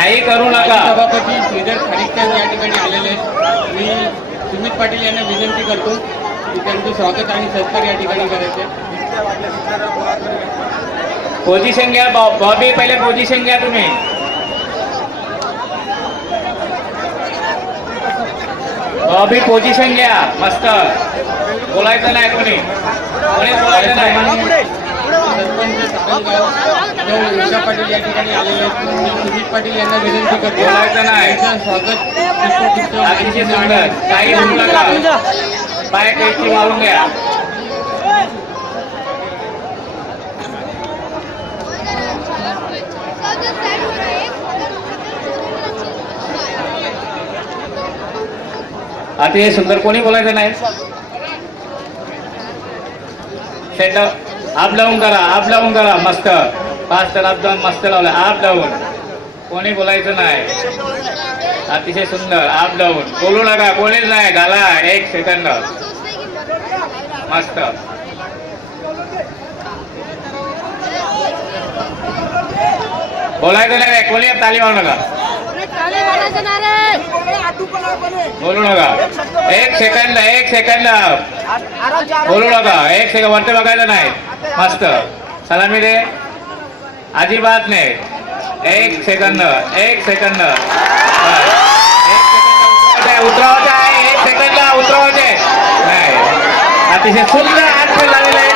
काही करू नका. सभापती श्रीधर खारीककर या ठिकाणी आलेले आहेत. मी सुमित पाटील यांना विनंती करतो की त्यांचं स्वागत आणि सत्कार या ठिकाणी करायचे. पोझिशन घ्या बॉबी, पहिले पोझिशन घ्या तुम्ही. बॉबी पोझिशन घ्या मस्त. बोलायचं नाही कोणी बोलायचं नाही. सरपंच सारंगगाव उषा पाटील या ठिकाणी आलेले आहेत. मी सुमित पाटील यांना विनंती करतो बोलायचं नाही. त्यांचं स्वागत अतिशय सुंदर. काही होऊ नका. पाय कैची मारून घ्या. अतिशय सुंदर. कोणी बोलायचं नाही. सेट आप लावून करा, आप लावून करा मस्त. पाच तर आप मस्त लावलं. आप लावून कोणी बोलायचं नाही. अतिशय सुंदर. आप लावून बोलू नका. कोणीच नाही. घाला 1 सेकंद. मस्त. बोलायचं नाही. कोणी ताली मारू नका. बोलू नका. 1 सेकंद. 1 सेकंद बोलू नका. 1 सेकंद वरती बघायचं नाही. मस्त. सलामी दे. अजिबात नाही. 1 सेकंद. 1 सेकंद. 1 सेकंद उतरावायचं आहे. 1 सेकंद उतरावायचे नाही. अतिशय सुंदर हात झालेला आहे.